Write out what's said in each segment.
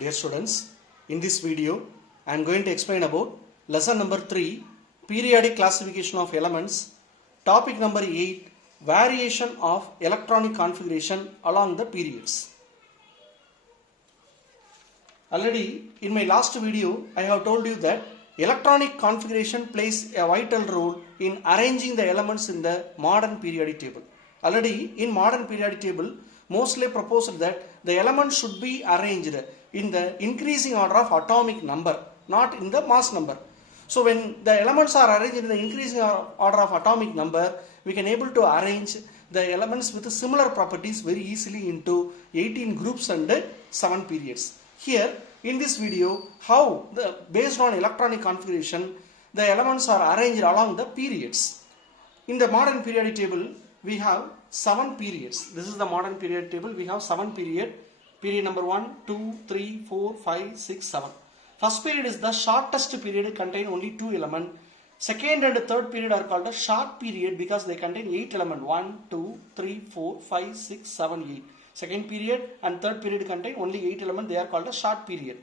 Dear students, in this video I am going to explain about lesson number 3, periodic classification of elements, topic number 8, variation of electronic configuration along the periods. Already in my last video I have told you that electronic configuration plays a vital role in arranging the elements in the modern periodic table. Already in modern periodic table mostly proposed that the elements should be arranged in the increasing order of atomic number, not in the mass number. So when the elements are arranged in the increasing order of atomic number, we can able to arrange the elements with similar properties very easily into 18 groups and 7 periods. Here in this video, how based on electronic configuration the elements are arranged along the periods. In the modern periodic table we have 7 periods. This is the modern periodic table. We have 7 period. Period number 1, 2, 3, 4, 5, 6, 7. First period is the shortest period, contain only 2 elements. Second and third period are called a short period because they contain 8 elements. 1, 2, 3, 4, 5, 6, 7, 8. Second period and third period contain only 8 elements. They are called a short period.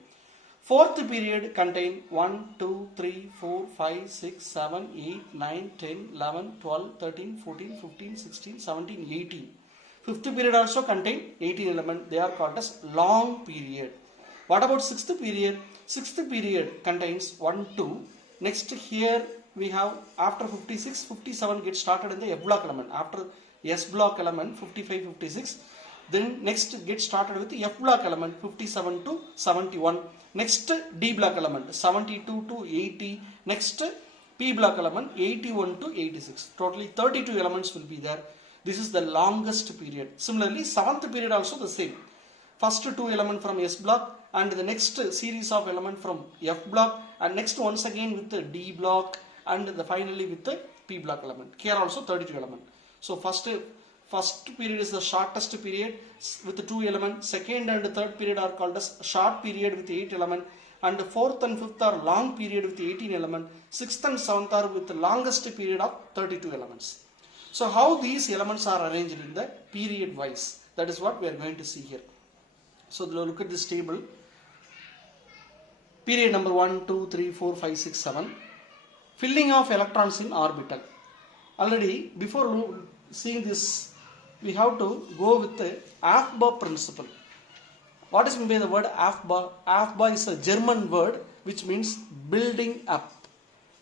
Fourth period contain 1, 2, 3, 4, 5, 6, 7, 8, 9, 10, 11, 12, 13, 14, 15, 16, 17, 18. Fifth period also contain 18 elements. They are called as long period. What about sixth period? Sixth period contains 1, 2. Next here we have after 56, 57 gets started in the F block element. After S block element 55, 56. Then next get started with the F block element 57 to 71. Next D block element 72 to 80. Next P block element 81 to 86. Totally 32 elements will be there. This is the longest period. Similarly, 7th period also the same. First 2 elements from S block and the next series of elements from F block and next once again with the D block and finally with the P block element. Here also 32 elements. So first period is the shortest period with the 2 elements. Second and third period are called as short period with 8 elements. And fourth and fifth are long period with 18 elements. Sixth and seventh are with the longest period of 32 elements. So how these elements are arranged in the period wise, that is what we are going to see here. So look at this table. Period number 1, 2, 3, 4, 5, 6, 7. Filling of electrons in orbital. Already before seeing this, we have to go with the Aufbau principle. What is meant by the word Aufbau? Aufbau is a German word which means building up.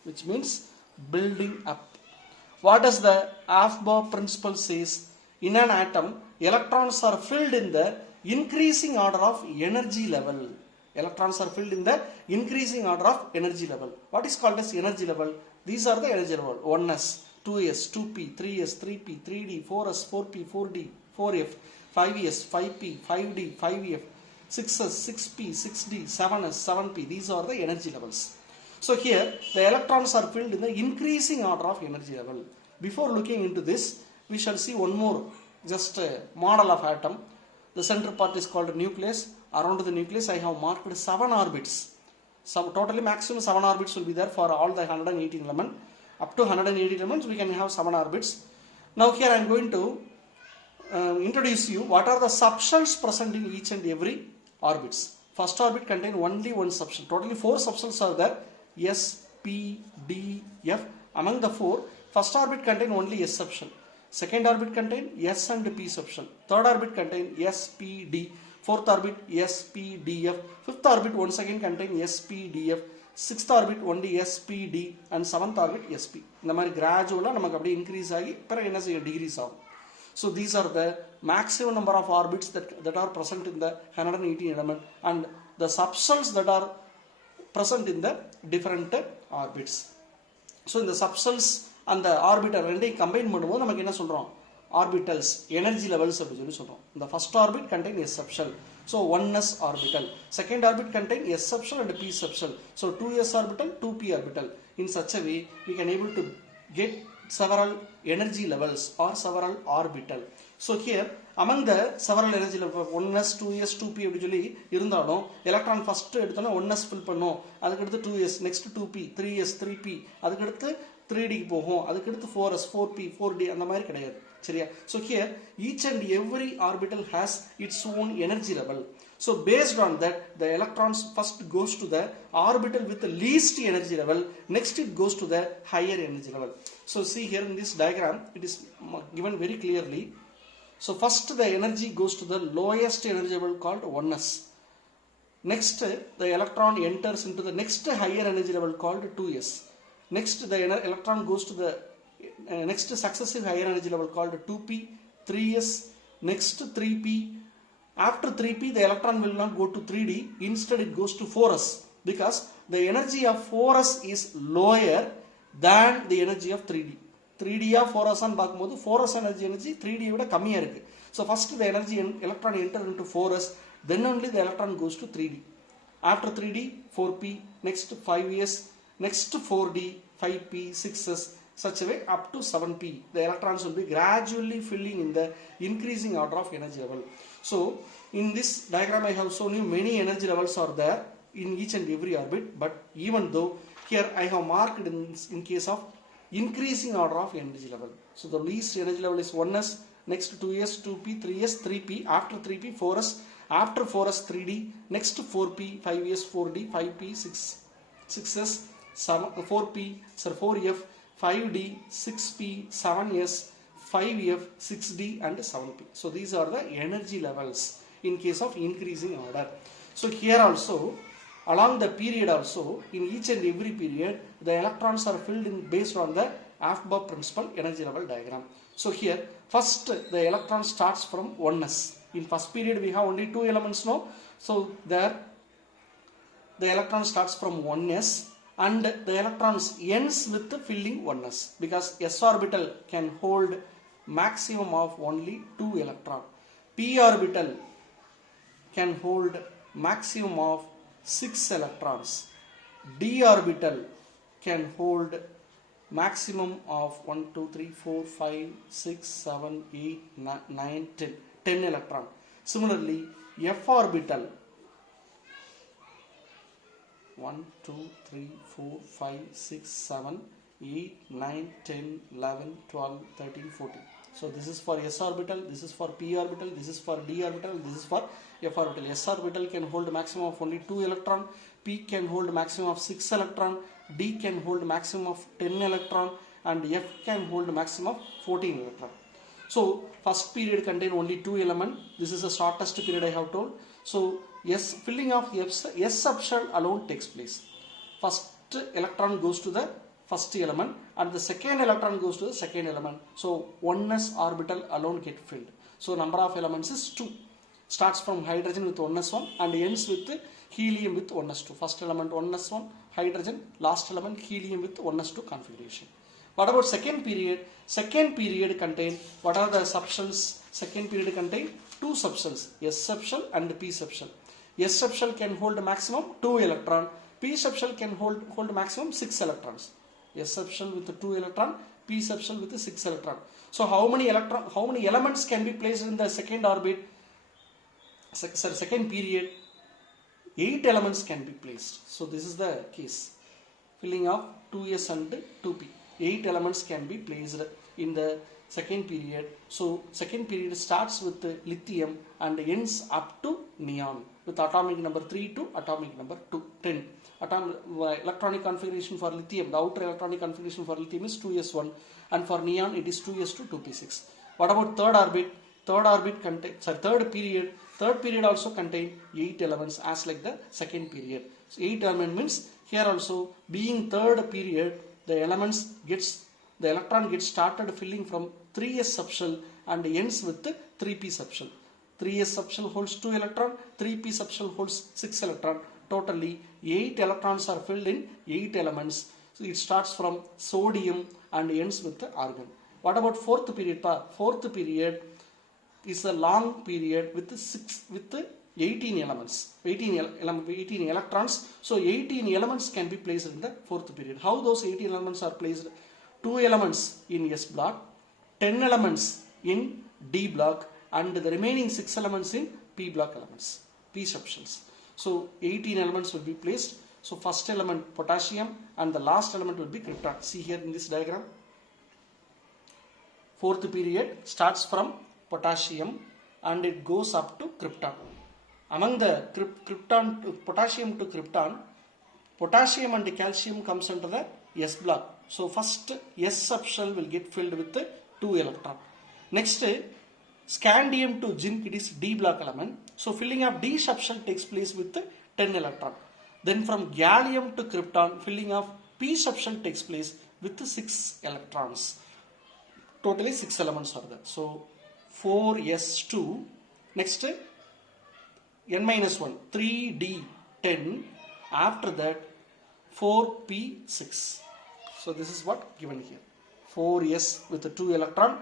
Which means building up. What does the Aufbau principle says? In an atom, electrons are filled in the increasing order of energy level. Electrons are filled in the increasing order of energy level. What is called as energy level? These are the energy level. 1s, 2s, 2p, 3s, 3p, 3d, 4s, 4p, 4d, 4f, 5s, 5p, 5d, 5f, 6s, 6p, 6d, 7s, 7p. These are the energy levels. So here the electrons are filled in the increasing order of energy level. Before looking into this, we shall see one more just model of atom. The center part is called nucleus. Around the nucleus I have marked 7 orbits. So totally maximum 7 orbits will be there for all the 118 elements. Up to 180 elements we can have 7 orbits. Now here I am going to introduce you what are the subshells present in each and every orbits. First orbit contains only one subshell. Totally 4 subshells are there. S, P, D, F. Among the 4, first orbit contains only S subshell. Second orbit contains S and P subshell. Third orbit contains S, P, D. Fourth orbit S, P, D, F. Fifth orbit once again contains S, P, D, F. Sixth orbit only S, P, D. And seventh orbit S, P. இந்த மாதிரி gradually நமக்கு அப்படியே increase ஆகி பிறகு என்ன செய்யும் degrees ஆகும். So these are the maximum number of orbits that are present in the 118 element and the subshells that are present in the different orbits. So in the subshells and the orbital ரெண்டையும் combine பண்ணும்போது நமக்கு என்ன சொல்றோம்? Orbitals, energy levels அப்படி சொல்லி சொல்றோம். The first orbit contains S subshell. So 1s orbital. Second orbit contains S subshell and P subshell. So 2s orbital, 2p orbital. In such a way, we can able to get several energy levels or several orbital. So here among the several energy levels 1s, 2s, 2p அப்படி சொல்லி இருந்தாலும் electron first எடுத்தோன்னா 1s fill பண்ணும். அதுக்கு அடுத்து 2s, next 2p, 3s, 3p, அதுக்கு அடுத்து 3d க்கு போகும். அதுக்கு அடுத்து 4s, 4p, 4d அந்த மாதிரி கிடையாது. சரியா? So here each and every orbital has its own energy level. So based on that, the electrons first goes to the orbital with the least energy level, next it goes to the higher energy level. So see here in this diagram, it is given very clearly. So first the energy goes to the lowest energy level called 1s. Next the electron enters into the next higher energy level called 2s. Next the electron goes to the next successive higher energy level called 2p, 3s, next 3p. After 3p the electron will not go to 3d, instead it goes to 4s, because the energy of 4s is lower than the energy of 3d. 3d or 4s and பார்க்கும்போது 4s energy 3d விட கம்மியா இருக்கு. So first the energy electron enter into 4s, then only the electron goes to 3d. After 3d 4p, next 5s, next 4d, 5p, 6s, such a way up to 7p. The electrons will be gradually filling in the increasing order of energy level. So in this diagram I have shown you many energy levels are there in each and every orbit, but even though here I have marked in case of increasing order of energy level. So the least energy level is 1s, next 2s, 2p, 3s, 3p, after 3p 4s, after 4s 3d, next 4p, 5s, 4d, 5p, 6s, 4p, 4f, 5d, 6p, 7s, 5f, 6d and 7p. So these are the energy levels in case of increasing order. So here also, along the period also, in each and every period, the electrons are filled in based on the Aufbau principle energy level diagram. So here, first the electron starts from 1s. In first period we have only 2 elements now. So there the electron starts from 1s and the electrons ends with the filling 1s, because s orbital can hold maximum of only 2 electron. P orbital can hold maximum of 6 electrons. D orbital can hold maximum of 1, 2, 3, 4, 5, 6, 7, 8, 9, 10 electron. Similarly, F orbital 1, 2, 3, 4, 5, 6, 7, 8, 9, 10, 11, 12, 13, 14. So this is for s orbital, this is for p orbital, this is for d orbital, this is for f orbital. S orbital can hold maximum of only 2 electron, p can hold maximum of 6 electron, d can hold maximum of 10 electron, and f can hold maximum of 14 electron. So first period contain only 2 elements. This is the shortest period I have told. So yes, filling of s subshell alone takes place. First electron goes to the first element and the second electron goes to the second element. So 1s orbital alone get filled. So number of elements is 2. Starts from hydrogen with 1s1 and ends with helium with 1s2. First element 1s1, hydrogen, last element helium with 1s2 configuration. What about second period? Second period contain, what are the subshells? Second period contain 2 subshells, s subshell and p subshell. S subshell can hold maximum 2 electron, p subshell can hold maximum 6 electrons. S subshell with 2 electron, p subshell with 6 electron. So how many elements can be placed in the second orbit? Second period, 8 elements can be placed. So this is the case. Filling of 2s and 2p. 8 elements can be placed in the second period. So second period starts with lithium and ends up to neon with atomic number 3 to atomic number 10. Electronic configuration for lithium, the outer electronic configuration for lithium is 2s1 and for neon it is 2s2, 2p6. What about third orbit? Third period also contain 8 elements as like the second period. So 8 element means here also being third period, the electron gets started filling from 3s subshell and ends with 3p subshell. 3s subshell holds 2 electron, 3p subshell holds 6 electron. Totally 8 electrons are filled in 8 elements. So it starts from sodium and ends with the argon. What about fourth period? Fourth period is a long period with 18 elements, 18 electrons. So 18 elements can be placed in the fourth period. How those 18 elements are placed? 2 elements in S block, 10 elements in D block, and the remaining 6 elements in P block elements, P subshells. So 18 elements will be placed. So first element potassium and the last element will be krypton. See here in this diagram. Fourth period starts from potassium and it goes up to krypton. Among the krypton, potassium to krypton, potassium and calcium comes under the S block. So first S subshell will get filled with 2 electron. Next, scandium to zinc, it is D block element. So filling of D subshell takes place with 10 electron. Then from gallium to krypton, filling of P subshell takes place with 6 electrons. Totally 6 elements are there. So 4s2. Next, n-1, 3d10. After that 4p6. So this is what given here. 4s with 2 electron,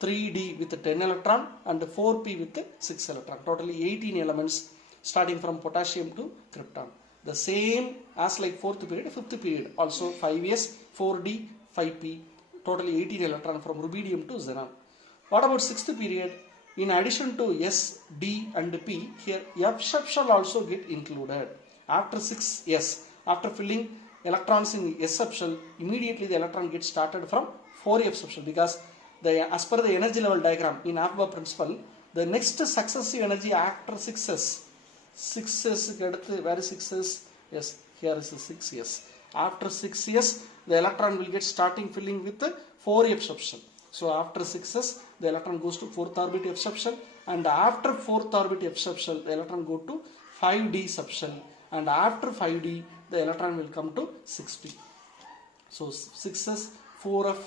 3d with 10 electron, and 4p with 6 electron. Totally 18 elements starting from potassium to krypton. The same as like 4th period, 5th period. Also 5s, 4d, 5p. Totally 18 electron from rubidium to xenon. What about 6th period? In addition to S, D and P, here F subshell also get included. After 6s, after filling electrons in S subshell, immediately the electron gets started from 4f subshell, because as per the energy level diagram in Aufbau principle, the next successive energy after 6s, where is 6s? Yes, here is 6s. After 6s, the electron will get starting filling with 4f subshell. So after 6s, the electron goes to 4th orbit F subshell, and after 4th orbit F subshell, the electron go to 5d subshell, and after 5d, the electron will come to 6p. So 6s, 4f,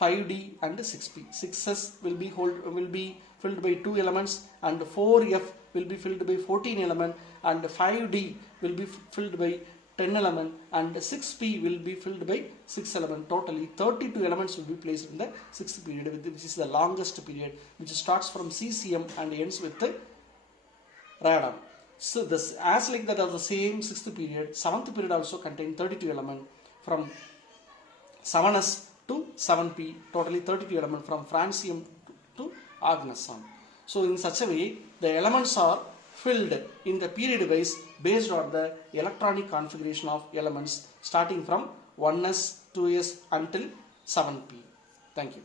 5d, and 6p. 6s will be filled by 2 elements, and 4f will be filled by 14 element, and 5d will be filled by 10 element, and 6p will be filled by 6 element. Totally 32 elements will be placed in the 6th period, which is the longest period, which starts from cesium and ends with the radon. So this, as like that of the same 6th period, 7th period also contains 32 elements from 7s to 7p. Totally 32 elements from francium to arganosan. So in such a way, the elements are filled in the period wise based on the electronic configuration of elements starting from 1s, 2s until 7p. Thank you.